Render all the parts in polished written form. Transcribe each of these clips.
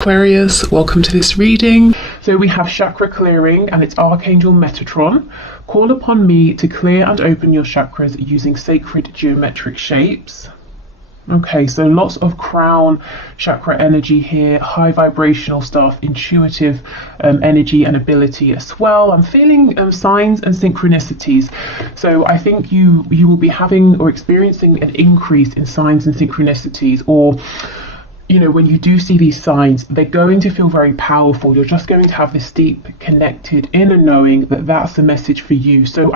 Aquarius, welcome to this reading. So we have chakra clearing and it's Archangel Metatron. Call upon me to clear and open your chakras using sacred geometric shapes. Okay, so lots of crown chakra energy here, high vibrational stuff, intuitive energy and ability as well. I'm feeling signs and synchronicities. So I think you will be having or experiencing an increase in signs and synchronicities, or you know, when you do see these signs, they're going to feel very powerful. You're just going to have this deep, connected inner knowing that that's the message for you. So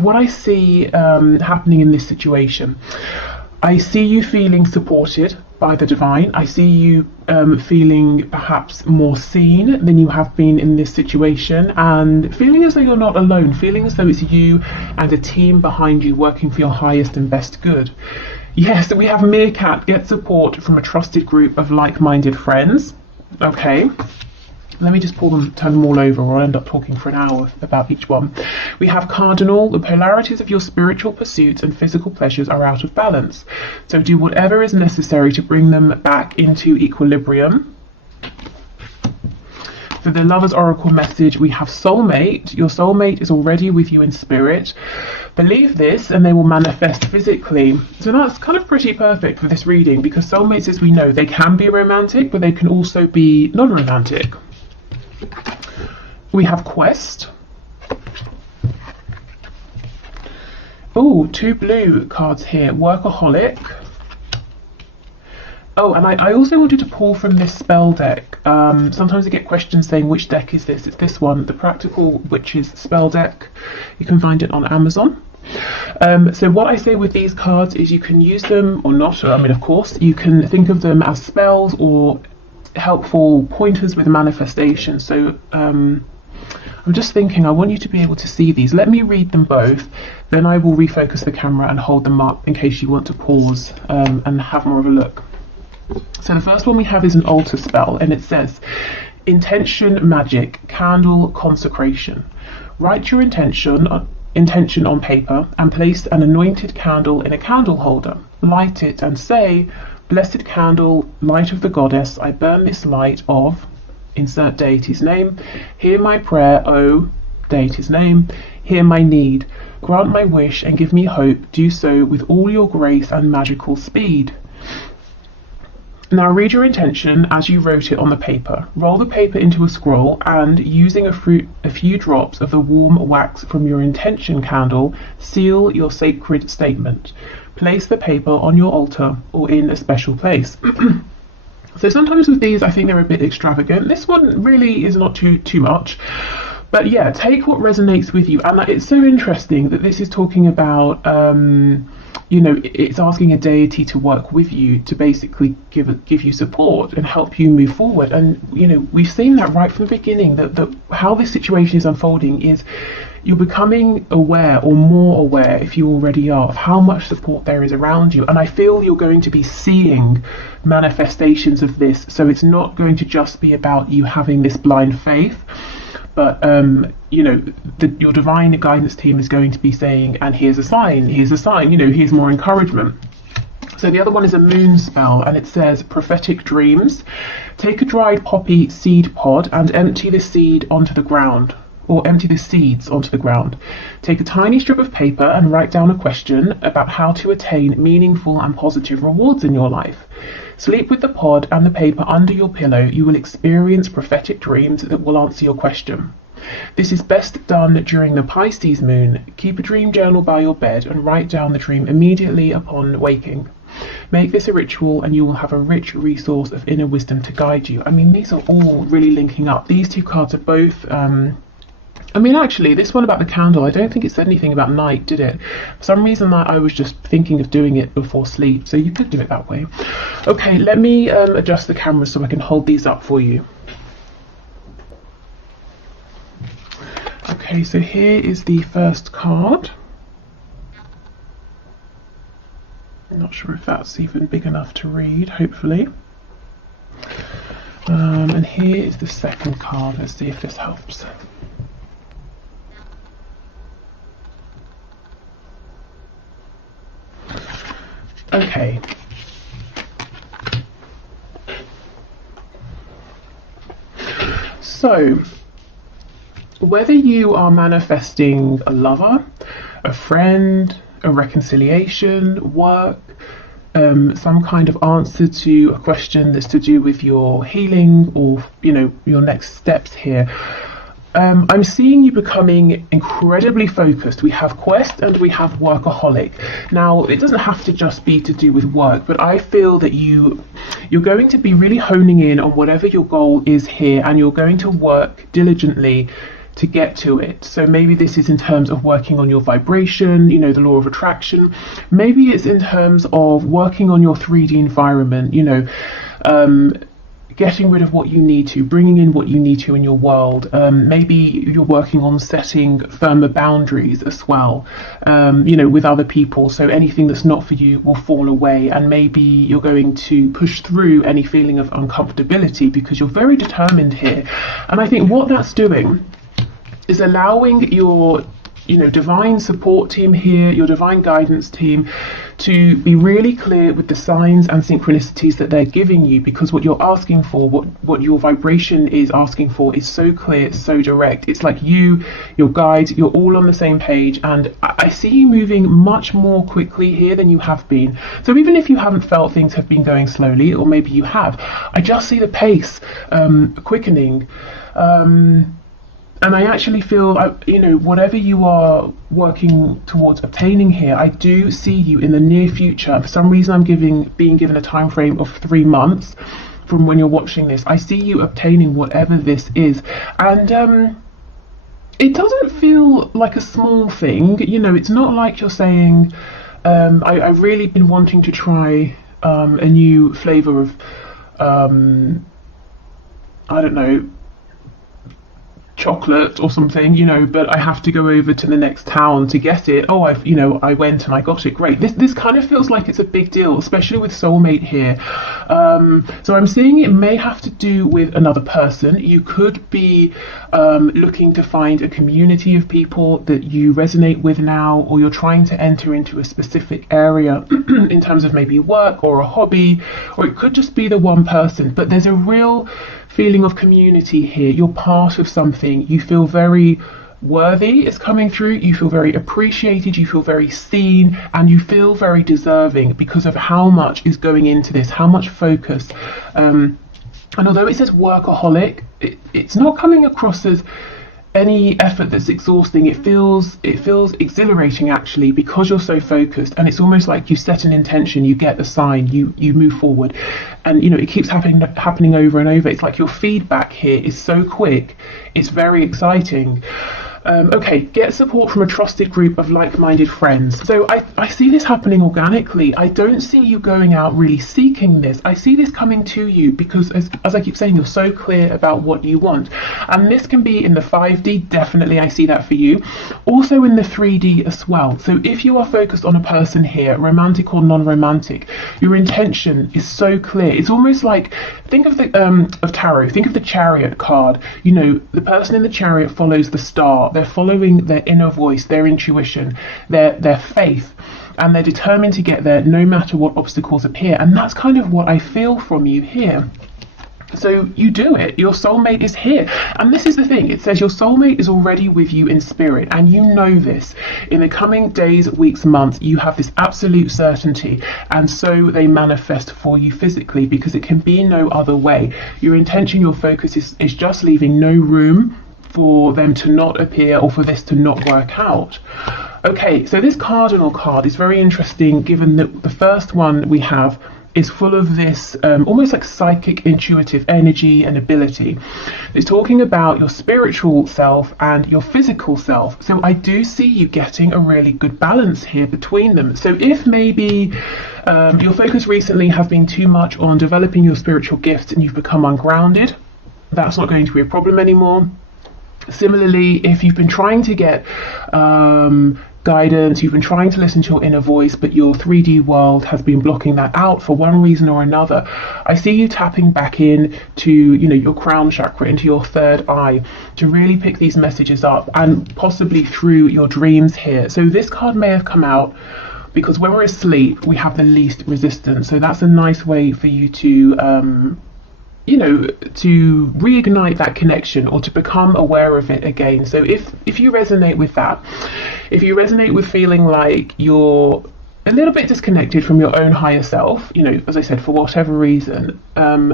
what I see happening in this situation, I see you feeling supported by the divine. I see you feeling perhaps more seen than you have been in this situation, and feeling as though you're not alone, feeling as though it's you and a team behind you working for your highest and best good. Yes, we have Meerkat, get support from a trusted group of like-minded friends. Okay, let me just turn them all over, or I'll end up talking for an hour about each one. We have Cardinal, the polarities of your spiritual pursuits and physical pleasures are out of balance. So do whatever is necessary to bring them back into equilibrium. For the Lover's Oracle message, we have Soulmate. Your soulmate is already with you in spirit. Believe this and they will manifest physically. So that's kind of pretty perfect for this reading, because soulmates, as we know, they can be romantic, but they can also be non-romantic. We have Quest. Oh, 2 blue cards here. Workaholic. Oh, and I also wanted to pull from this spell deck. Sometimes I get questions saying, which deck is this? It's this one, the Practical Witches spell deck. You can find it on Amazon. So what I say with these cards is you can use them or not. I mean, of course, you can think of them as spells or helpful pointers with manifestation. So I'm just thinking, I want you to be able to see these. Let me read them both, then I will refocus the camera and hold them up in case you want to pause and have more of a look. So the first one we have is an altar spell, and it says, intention magic, candle consecration. Write your intention on paper and place an anointed candle in a candle holder. Light it and say, blessed candle, light of the goddess, I burn this light of, insert deity's name. Hear my prayer, O deity's name. Hear my need. Grant my wish and give me hope. Do so with all your grace and magical speed. Now read your intention as you wrote it on the paper. Roll the paper into a scroll and, using a few drops of the warm wax from your intention candle, seal your sacred statement. Place the paper on your altar or in a special place. So sometimes with these, I think they're a bit extravagant. This one really is not too much. But yeah, take what resonates with you. And it's so interesting that this is talking about, you know, it's asking a deity to work with you to basically give you support and help you move forward. And, you know, we've seen that right from the beginning, that how this situation is unfolding is you're becoming aware, or more aware if you already are, of how much support there is around you. And I feel you're going to be seeing manifestations of this. So it's not going to just be about you having this blind faith, but you know, your divine guidance team is going to be saying, and here's a sign, you know, here's more encouragement. So the other one is a moon spell, and it says prophetic dreams. Take a dried poppy seed pod and empty the seed onto the ground, or empty the seeds onto the ground. Take a tiny strip of paper and write down a question about how to attain meaningful and positive rewards in your life. Sleep with the pod and the paper under your pillow. You will experience prophetic dreams that will answer your question. This is best done during the Pisces moon. Keep a dream journal by your bed and write down the dream immediately upon waking. Make this a ritual and you will have a rich resource of inner wisdom to guide you. I mean, these are all really linking up. These two cards are both I mean, actually, this one about the candle, I don't think it said anything about night, did it? For some reason, I was just thinking of doing it before sleep, so you could do it that way. Okay, let me adjust the camera so I can hold these up for you. Okay, so here is the first card. I'm not sure if that's even big enough to read, hopefully. And here is the second card. Let's see if this helps. Okay. So whether you are manifesting a lover, a friend, a reconciliation, work, some kind of answer to a question that's to do with your healing or, you know, your next steps here, I'm seeing you becoming incredibly focused. We have quest and we have workaholic. Now, it doesn't have to just be to do with work, but I feel that you're going to be really honing in on whatever your goal is here, and you're going to work diligently to get to it. So maybe this is in terms of working on your vibration, you know, the law of attraction. Maybe it's in terms of working on your 3D environment, you know, getting rid of what you need to, bringing in what you need to in your world. Maybe you're working on setting firmer boundaries as well, you know, with other people. So anything that's not for you will fall away, and maybe you're going to push through any feeling of uncomfortability because you're very determined here. And I think what that's doing is allowing your, you know, divine support team here, your divine guidance team, to be really clear with the signs and synchronicities that they're giving you, because what you're asking for, what your vibration is asking for, is so clear, so direct. It's like you, your guides, you're all on the same page, and I see you moving much more quickly here than you have been. So even if you haven't felt things have been going slowly, or maybe you have, I just see the pace quickening. And I actually feel, you know, whatever you are working towards obtaining here, I do see you in the near future. For some reason, I'm being given a time frame of 3 months from when you're watching this. I see you obtaining whatever this is. And it doesn't feel like a small thing. You know, it's not like you're saying, I've really been wanting to try a new flavour of, I don't know, chocolate or something, you know, but I have to go over to the next town to get it. Oh, I went and I got it. Great. This kind of feels like it's a big deal, especially with soulmate here. So I'm seeing it may have to do with another person. You could be looking to find a community of people that you resonate with now, or you're trying to enter into a specific area in terms of maybe work or a hobby, or it could just be the one person, but there's a real feeling of community here. You're part of something. You feel very worthy is coming through. You feel very appreciated. You feel very seen, and you feel very deserving because of how much is going into this, how much focus. And although it says workaholic, it's not coming across as any effort that's exhausting. It feels exhilarating actually, because you're so focused, and it's almost like you set an intention, you get the sign, you move forward, and you know, it keeps happening over and over. It's like your feedback here is so quick, it's very exciting. Okay, get support from a trusted group of like-minded friends. So I see this happening organically. I don't see you going out really seeking this. I see this coming to you because, as I keep saying, you're so clear about what you want. And this can be in the 5D, definitely I see that for you. Also in the 3D as well. So if you are focused on a person here, romantic or non-romantic, your intention is so clear. It's almost like, think of the of tarot, think of the Chariot card. You know, the person in the Chariot follows the star. They're following their inner voice, their intuition, their faith, and they're determined to get there no matter what obstacles appear. And that's kind of what I feel from you here. So you do it. Your soulmate is here. And this is the thing. It says your soulmate is already with you in spirit, and you know this. In the coming days, weeks, months, you have this absolute certainty, and so they manifest for you physically, because it can be no other way. Your intention, your focus is just leaving no room for them to not appear or for this to not work out. Okay, so this cardinal card is very interesting, given that the first one we have is full of this almost like psychic intuitive energy and ability. It's talking about your spiritual self and your physical self. So I do see you getting a really good balance here between them. So if maybe your focus recently has been too much on developing your spiritual gifts and you've become ungrounded, that's not going to be a problem anymore. Similarly, if you've been trying to get guidance, you've been trying to listen to your inner voice, but your 3D world has been blocking that out for one reason or another, I see you tapping back in to, you know, your crown chakra, into your third eye, to really pick these messages up, and possibly through your dreams here. So this card may have come out because when we're asleep, we have the least resistance. So that's a nice way for you to you know, to reignite that connection or to become aware of it again. So if you resonate with that, if you resonate with feeling like you're a little bit disconnected from your own higher self, you know, as I said, for whatever reason,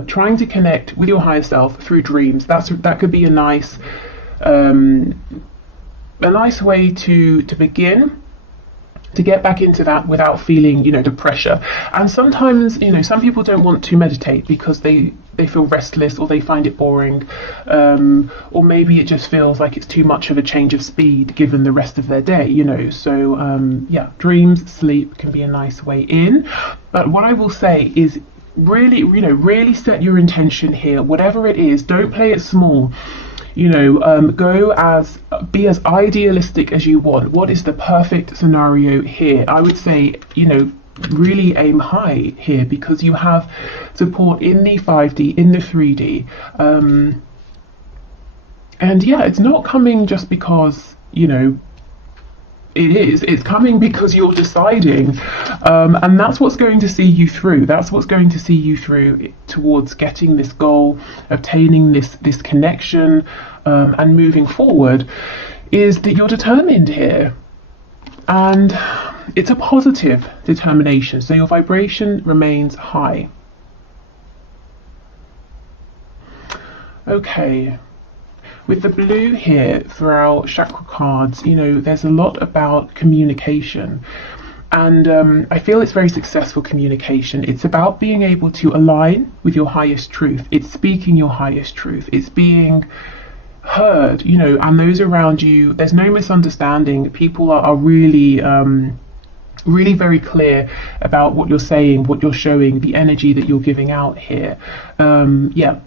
trying to connect with your higher self through dreams, that could be a nice way to begin to get back into that without feeling, you know, the pressure. And sometimes, you know, some people don't want to meditate because they feel restless or they find it boring, or maybe it just feels like it's too much of a change of speed given the rest of their day, you know. So yeah, dreams, sleep can be a nice way in. But what I will say is really, you know, really set your intention here, whatever it is. Don't play it small. You know, be as idealistic as you want. What is the perfect scenario here? I would say, you know, really aim high here, because you have support in the 5D, in the 3D. And yeah, it's not coming just because, you know, it's coming because you're deciding, and that's what's going to see you through. That's what's going to see you through towards getting this goal, obtaining this connection, and moving forward, is that you're determined here, and it's a positive determination. So your vibration remains high. Okay. With the blue here for our chakra cards, you know, there's a lot about communication. And I feel it's very successful communication. It's about being able to align with your highest truth. It's speaking your highest truth. It's being heard, you know, and those around you, there's no misunderstanding. People are really really very clear about what you're saying, what you're showing, the energy that you're giving out here. Yeah,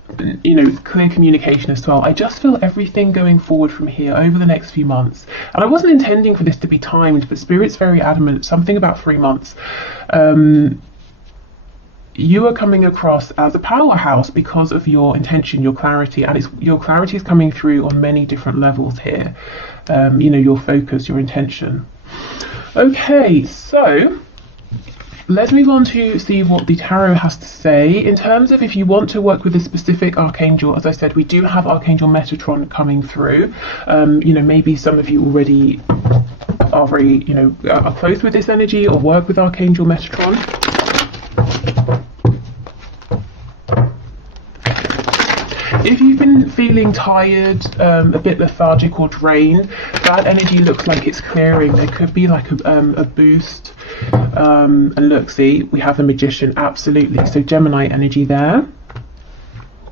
you know, clear communication as well. I just feel everything going forward from here over the next few months, and I wasn't intending for this to be timed, but Spirit's very adamant, something about 3 months. You are coming across as a powerhouse because of your intention, your clarity, and your clarity is coming through on many different levels here. You know, your focus, your intention. Okay, so let's move on to see what the tarot has to say in terms of if you want to work with a specific archangel. As I said, we do have Archangel Metatron coming through. You know, maybe some of you already are very, you know, are close with this energy or work with Archangel Metatron. If you've been feeling tired, a bit lethargic or drained, that energy looks like it's clearing. There could be like a boost. And look, see, we have the Magician, absolutely. So Gemini energy there.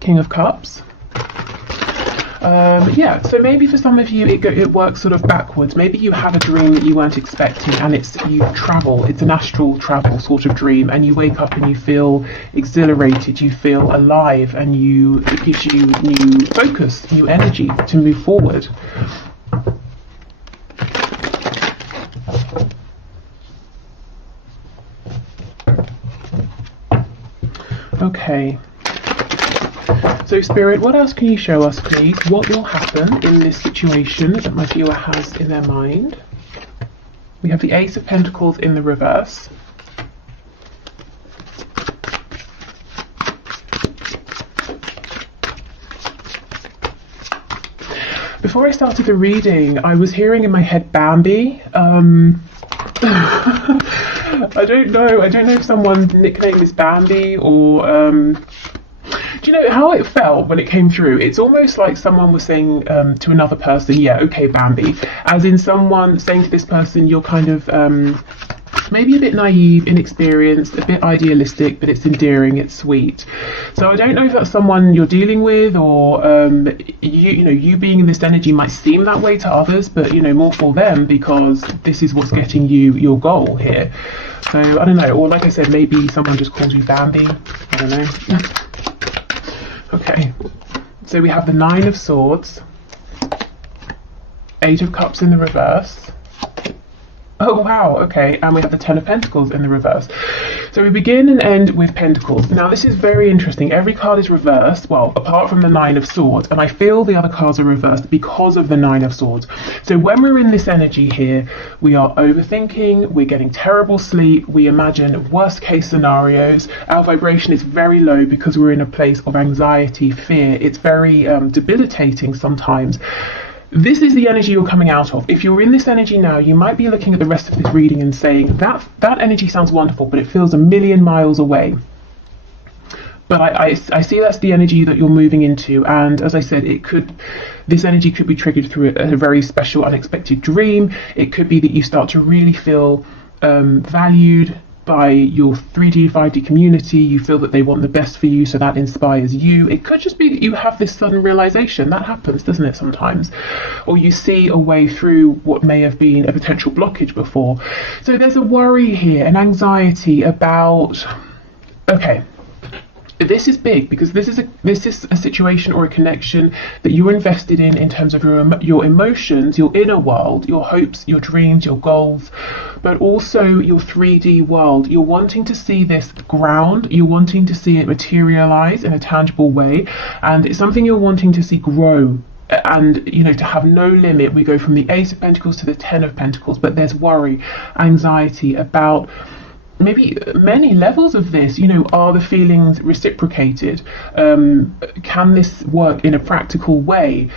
King of Cups. Yeah, so maybe for some of you it works sort of backwards. Maybe you have a dream that you weren't expecting, and you travel, it's an astral travel sort of dream, and you wake up and you feel exhilarated, you feel alive, and it gives you new focus, new energy to move forward. Okay. So Spirit, what else can you show us, please? What will happen in this situation that my viewer has in their mind? We have the Ace of Pentacles in the reverse. Before I started the reading, I was hearing in my head Bambi. I don't know if someone's nickname is Bambi or... Do you know how it felt when it came through? It's almost like someone was saying to another person, yeah, okay, Bambi. As in someone saying to this person, you're kind of maybe a bit naive, inexperienced, a bit idealistic, but it's endearing, it's sweet. So I don't know if that's someone you're dealing with, or you being in this energy might seem that way to others, but you know, more for them, because this is what's getting you your goal here. So I don't know, or like I said, maybe someone just calls you Bambi. I don't know. Okay, so we have the Nine of Swords, Eight of Cups in the reverse, Oh wow, okay, and we have the Ten of Pentacles in the reverse. So we begin and end with Pentacles. Now this is very interesting. Every card is reversed, well, apart from the Nine of Swords, and I feel the other cards are reversed because of the Nine of Swords. So when we're in this energy here, we are overthinking, we're getting terrible sleep, we imagine worst case scenarios, our vibration is very low because we're in a place of anxiety, fear. It's very debilitating sometimes. This is the energy you're coming out of. If you're in this energy now, you might be looking at the rest of this reading and saying, that energy sounds wonderful, but it feels a million miles away. But I see that's the energy that you're moving into. And as I said, this energy could be triggered through a very special, unexpected dream. It could be that you start to really feel valued by your 3D, 5D community. You feel that they want the best for you, so that inspires you. It could just be that you have this sudden realization. That happens, doesn't it, sometimes? Or you see a way through what may have been a potential blockage before. So there's a worry here, an anxiety about, okay, this is big because this is a situation or a connection that you're invested in terms of your emotions, your inner world, your hopes, your dreams, your goals, but also your 3D world. You're wanting to see this ground, you're wanting to see it materialize in a tangible way, and it's something you're wanting to see grow. And to have no limit. We go from the Ace of Pentacles to the Ten of Pentacles, but there's worry, anxiety about maybe many levels of this. Are the feelings reciprocated? Can this work in a practical way?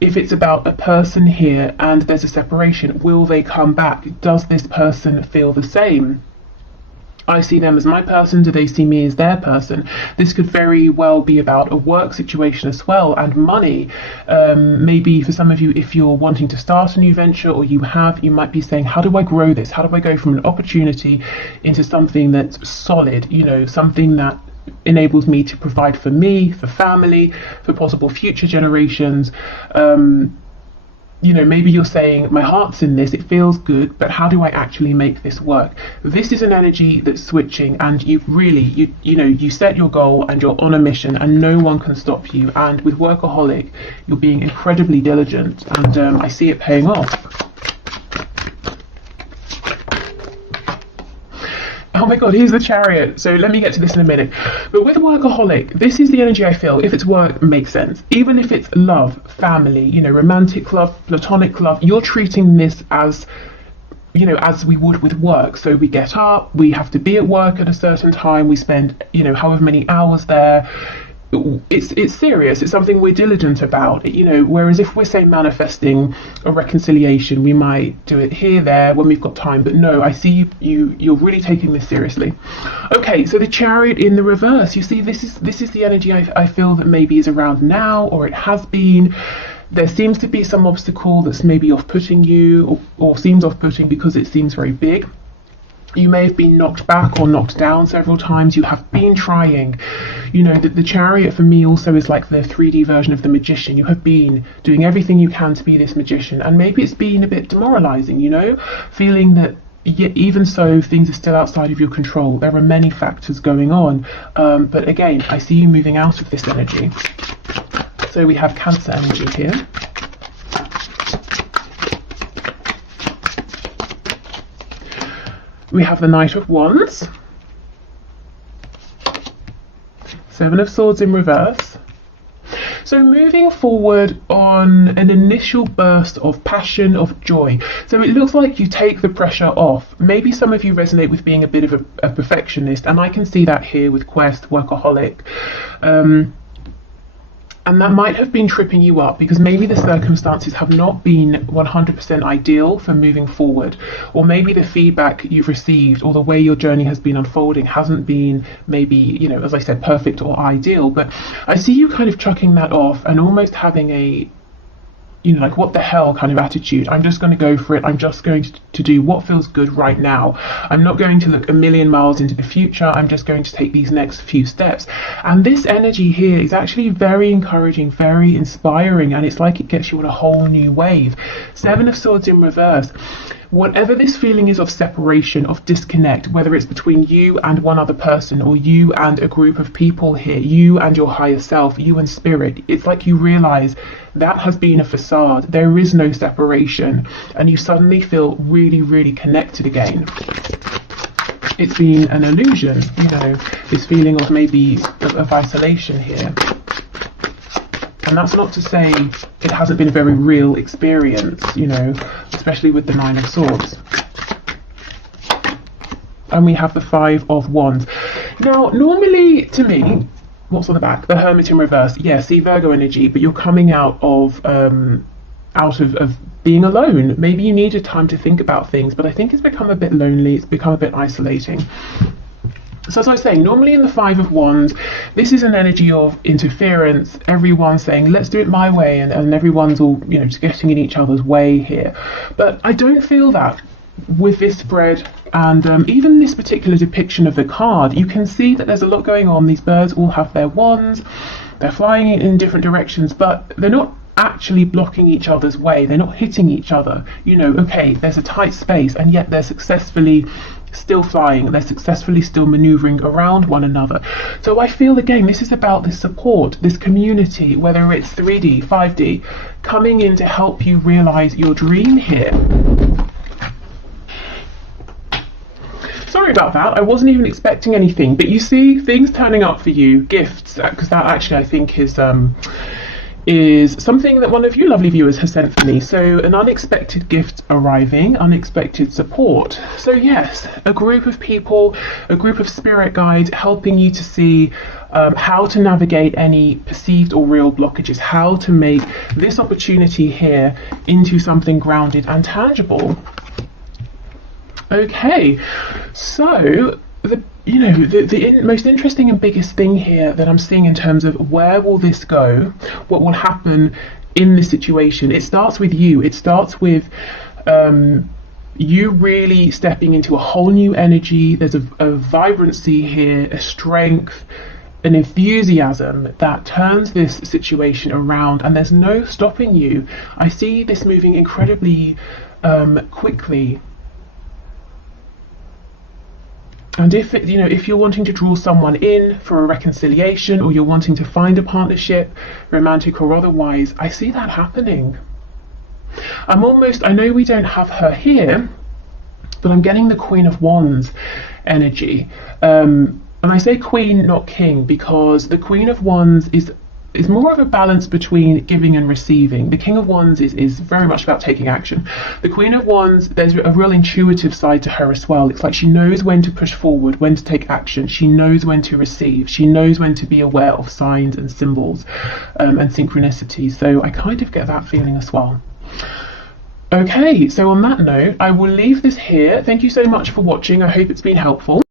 If it's about a person here and there's a separation, will they come back? Does this person feel the same? I see them as my person, do they see me as their person? This could very well be about a work situation as well, and money. Maybe for some of you, if you're wanting to start a new venture, or you might be saying, how do I grow this? How do I go from an opportunity into something that's solid, something that enables me to provide for me, for family, for possible future generations? Maybe you're saying, my heart's in this, it feels good, but how do I actually make this work? This is an energy that's switching, and you set your goal and you're on a mission and no one can stop you. And with Workaholic, you're being incredibly diligent, and I see it paying off. Oh my god, here's the Chariot. So let me get to this in a minute. But with Workaholic, this is the energy I feel. If it's work, it makes sense. Even if it's love, family, romantic love, platonic love, you're treating this as we would with work. So we get up, we have to be at work at a certain time, we spend, however many hours there. It's serious. It's something we're diligent about, whereas if we're, say, manifesting a reconciliation, we might do it here, there, when we've got time. But no, I see you're really taking this seriously. Okay, so the Chariot in the reverse, you see, this is the energy I feel that maybe is around now, or it has been. There seems to be some obstacle that's maybe off-putting you, or seems off-putting because it seems very big. You may have been knocked back or knocked down several times. You have been trying. The Chariot for me also is like the 3D version of the Magician. You have been doing everything you can to be this magician, and maybe it's been a bit demoralizing, feeling that yet even so things are still outside of your control. There are many factors going on, but again, I see you moving out of this energy. So we have Cancer energy here. We have the Knight of Wands, Seven of Swords in reverse. So moving forward on an initial burst of passion, of joy. So it looks like you take the pressure off. Maybe some of you resonate with being a bit of a perfectionist, and I can see that here with Quest, Workaholic. And that might have been tripping you up because maybe the circumstances have not been 100% ideal for moving forward, or maybe the feedback you've received or the way your journey has been unfolding hasn't been maybe, as I said, perfect or ideal. But I see you kind of chucking that off and almost having a like, what the hell kind of attitude. I'm just going to go for it. I'm just going to do what feels good right now. I'm not going to look a million miles into the future. I'm just going to take these next few steps. And this energy here is actually very encouraging, very inspiring, and it's like it gets you on a whole new wave. Seven of Swords in reverse. whatever this feeling is of separation, of disconnect, whether it's between you and one other person, or you and a group of people here, you and your higher self, you and spirit, it's like you realize that has been a facade. There is no separation, and you suddenly feel really, really connected again. It's been an illusion, you know, this feeling of maybe of isolation here. And that's not to say it hasn't been a very real experience, you know, especially with the Nine of Swords. And we have the Five of Wands. Now, normally, to me, what's on the back? The Hermit in reverse. Yeah, see, Virgo energy, but you're coming out of being alone. Maybe you needed time to think about things, but I think it's become a bit lonely. It's become a bit isolating. So as I was saying, normally in the Five of Wands, this is an energy of interference, everyone saying, let's do it my way, and everyone's all, you know, just getting in each other's way here. But I don't feel that with this spread, and even this particular depiction of the card. You can see that there's a lot going on. These birds all have their wands, they're flying in different directions, but they're not actually blocking each other's way, they're not hitting each other. You know, okay, there's a tight space, and yet they're successfully still flying, they're successfully still maneuvering around one another. So I feel, again, this is about this support, this community, whether it's 3D, 5D, coming in to help you realize your dream here. Sorry about that, I wasn't even expecting anything, but you see things turning up for you, gifts, because that actually I think is something that one of you lovely viewers has sent for me. So an unexpected gift arriving, unexpected support. So yes, a group of people, a group of spirit guides helping you to see how to navigate any perceived or real blockages, how to make this opportunity here into something grounded and tangible. Okay, so the most interesting and biggest thing here that I'm seeing in terms of where will this go, what will happen in this situation, it starts with you. It starts with you really stepping into a whole new energy. There's a vibrancy here, a strength, an enthusiasm that turns this situation around, and there's no stopping you. I see this moving incredibly quickly. And if you're wanting to draw someone in for a reconciliation, or you're wanting to find a partnership, romantic or otherwise, I see that happening. I know we don't have her here, but I'm getting the Queen of Wands energy. And I say queen, not king, because the Queen of Wands is more of a balance between giving and receiving. The King of Wands is very much about taking action. The Queen of Wands, there's a real intuitive side to her as well. It's like she knows when to push forward, when to take action. She knows when to receive. She knows when to be aware of signs and symbols and synchronicities. So I kind of get that feeling as well. Okay, so on that note, I will leave this here. Thank you so much for watching. I hope it's been helpful.